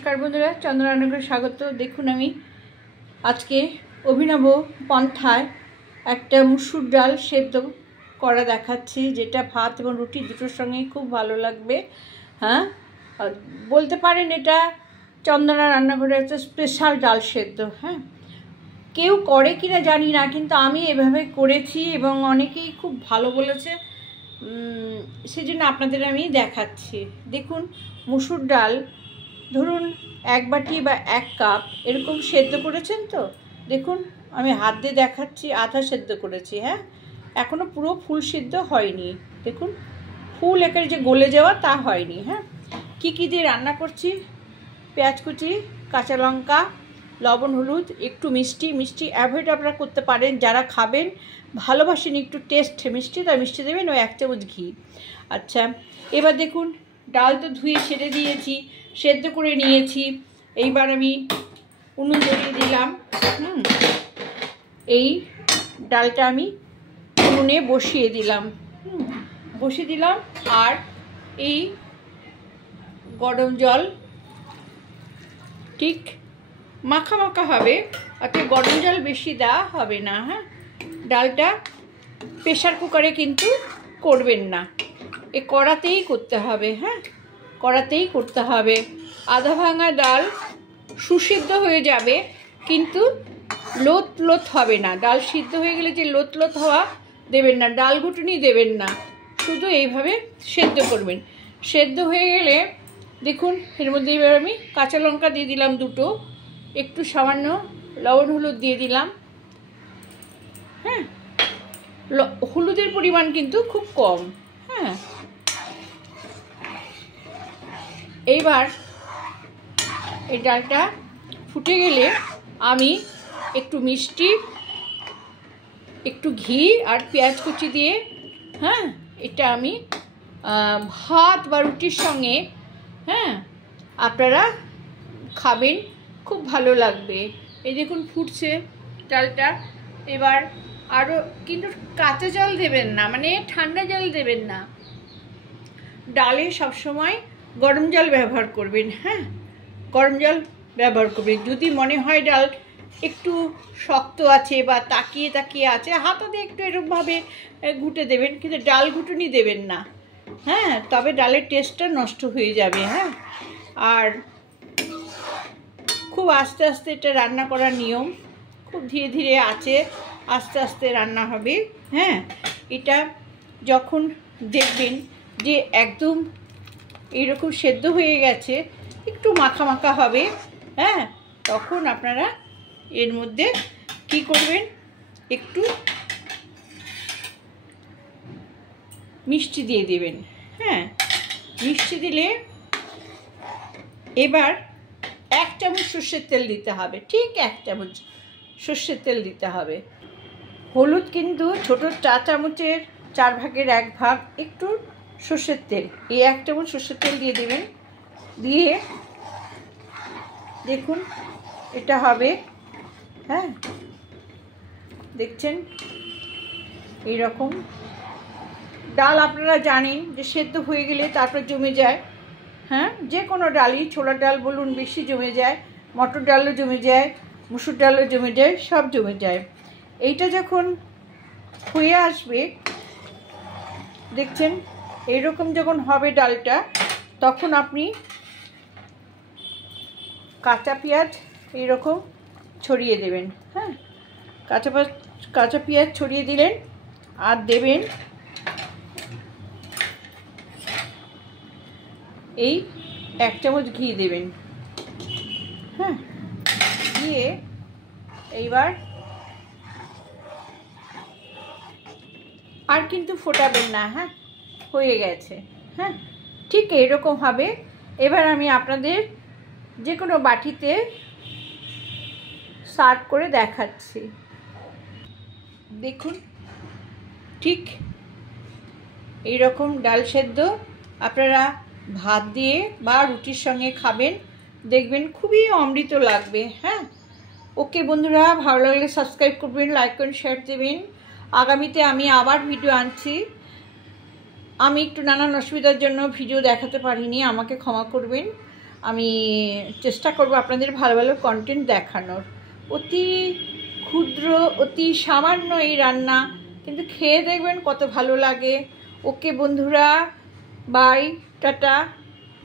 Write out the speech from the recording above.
नमस्कार बंधुरा चंद्र रान्नाघरे स्वागत। देखुन आमी आज के अभिनव पन्थाय एकटा मुसुर डाल सेদ্ধ करा देखाচ্ছি, जेटा भात एबं रुटी दुटोर संगे खूब भालो लागबे। हाँ, बोलते पारेन एटा चंद्रा रान्नाघरे एक स्पेशल डाल सेদ্ধ। हाँ, केउ करे किना जानि ना, किन्तु आमी एभाবে करेছি এবং অনেকেই খুব ভালো বলেছে, সেজন্য আপনাদের আমি দেখাচ্ছি। দেখুন মুসুর ডাল ধরুন এক বাটি বা এক কাপ এরকম সেদ্ধ করেছেন তো, দেখুন আমি হাত দিয়ে দেখাচ্ছি, আধা সেদ্ধ করেছি। হ্যাঁ, এখনো পুরো ফুল সিদ্ধ হয়নি। দেখুন ফুল একেবারে যে গলে যাওয়া তা হয়নি। হ্যাঁ, কি দিয়ে রান্না করছি, পেঁয়াজ কুচি, কাঁচা লঙ্কা, লবণ, হলুদ, একটু মিষ্টি। মিষ্টি অ্যাভয়েড আপনারা করতে পারেন, যারা খাবেন ভালোবাসেন একটু টেস্ট মিষ্টি, তাই মিষ্টি দেবেন। ওই 1 চামচ ঘি। আচ্ছা, এবার দেখুন ডাল তো ধুয়ে ছেড়ে দিয়েছি, সেদ্ধ করে নিয়েছি। এইবার আমি উনুন ধরিয়ে দিলাম। এই ডালটা আমি উনুনে বসিয়ে দিলাম। আর এই গরম জল ঠিক মাখা মাখা হবে, অর্থাৎ গরম জল বেশি দেওয়া হবে না। হ্যাঁ, ডালটা প্রেশার কুকারে কিন্তু করবেন না, এ কড়াতেই করতে হবে। হ্যাঁ, কড়াতেই করতে হবে। আধা ভাঙা ডাল সুসিদ্ধ হয়ে যাবে, কিন্তু লোত লোত হবে না। ডাল সিদ্ধ হয়ে গেলে যে লোত লোত হওয়া দেবেন না, ডাল ঘুটুনি দেবেন না, শুধু এইভাবে সেদ্ধ করবেন। সেদ্ধ হয়ে গেলে দেখুন এর মধ্যে এবার আমি কাঁচা লঙ্কা দিয়ে দিলাম 2টো, একটু সামান্য লবণ হলুদ দিয়ে দিলাম। হ্যাঁ, হলুদের পরিমাণ কিন্তু খুব কম। হ্যাঁ, এইবার এই ডালটা ফুটে গেলে আমি একটু মিষ্টি, একটু ঘি আর পেঁয়াজ কুচি দিয়ে, হ্যাঁ, এটা আমি ভাত বা রুটির সঙ্গে, হ্যাঁ, আপনারা খাবেন, খুব ভালো লাগবে। এই দেখুন ফুটছে ডালটা। এবার আরও কিন্তু কাঁচা জল দেবেন না, মানে ঠান্ডা জল দেবেন না, ডালে সবসময় গরম জল ব্যবহার করবেন। হ্যাঁ, গরম জল ব্যবহার করবেন। যদি মনে হয় ডাল একটু শক্ত আছে বা তাকিয়ে তাকিয়ে আছে, হাতা দিয়ে একটু এরকমভাবে ঘুটে দেবেন, কিন্তু ডাল ঘুটুনি দেবেন না। হ্যাঁ, তবে ডালের টেস্টটা নষ্ট হয়ে যাবে। হ্যাঁ, আর খুব আস্তে আস্তে এটা রান্না করার নিয়ম, খুব ধীরে ধীরে আছে, আস্তে আস্তে রান্না হবে। হ্যাঁ, এটা যখন দেখবেন যে একদম এইরকম সেদ্ধ হয়ে গেছে, একটু মাখা মাখা হবে, হ্যাঁ, তখন আপনারা এর মধ্যে কি করবেন, একটু মিষ্টি দিয়ে দেবেন। হ্যাঁ, মিষ্টি দিলে এবার 1 চামচ সর্ষের তেল দিতে হবে, ঠিক 1 চামচ সর্ষের তেল দিতে হবে। হলুদ কিন্তু ছোটো চা চামচের 4 ভাগের 1 ভাগ একটু সর্ষের তেল, এই 1 চামচ সর্ষের তেল দিয়ে দেবেন। দিয়ে দেখুন এটা হবে। হ্যাঁ, দেখছেন এইরকম ডাল আপনারা জানেন যে সেদ্ধ হয়ে গেলে তারপর জমে যায়। হ্যাঁ, যে কোনো ডালই, ছোলার ডাল বলুন বেশি জমে যায়, মটর ডালও জমে যায়, মুসুর ডালও জমে যায়, সব জমে যায়। এইটা যখন হয়ে আসবে, দেখছেন এইরকম যখন হবে ডালটা, তখন আপনি কাঁচা পেঁয়াজ এইরকম ছড়িয়ে দেবেন। হ্যাঁ, কাঁচা পেঁয়াজ ছড়িয়ে দিলেন, আর দেবেন এই 1 চামচ ঘি দেবেন। হ্যাঁ, দিয়ে এইবার আর কিন্তু ফোটাবেন না। হ্যাঁ, হয়ে গেছে। হ্যাঁ, ঠিক এইরকম হবে। এবার আমি আপনাদের যে কোনো বাটিতে সার্ভ করে দেখাচ্ছি। দেখুন ঠিক এইরকম ডাল সেদ্ধ আপনারা ভাত দিয়ে বা রুটির সঙ্গে খাবেন, দেখবেন খুবই অমৃত লাগবে। হ্যাঁ, ওকে বন্ধুরা, ভালো লাগলে সাবস্ক্রাইব করবেন, লাইক করুন, শেয়ার দেবেন। আগামীতে আমি আবার ভিডিও আনছি। আমি একটু নানান অসুবিধার জন্য ভিডিও দেখাতে পারিনি, আমাকে ক্ষমা করবেন। আমি চেষ্টা করব আপনাদের ভালো ভালো কন্টেন্ট দেখানোর। অতি ক্ষুদ্র, অতি সামান্য এই রান্না, কিন্তু খেয়ে দেখবেন কত ভালো লাগে। ওকে বন্ধুরা, বাই, টাটা।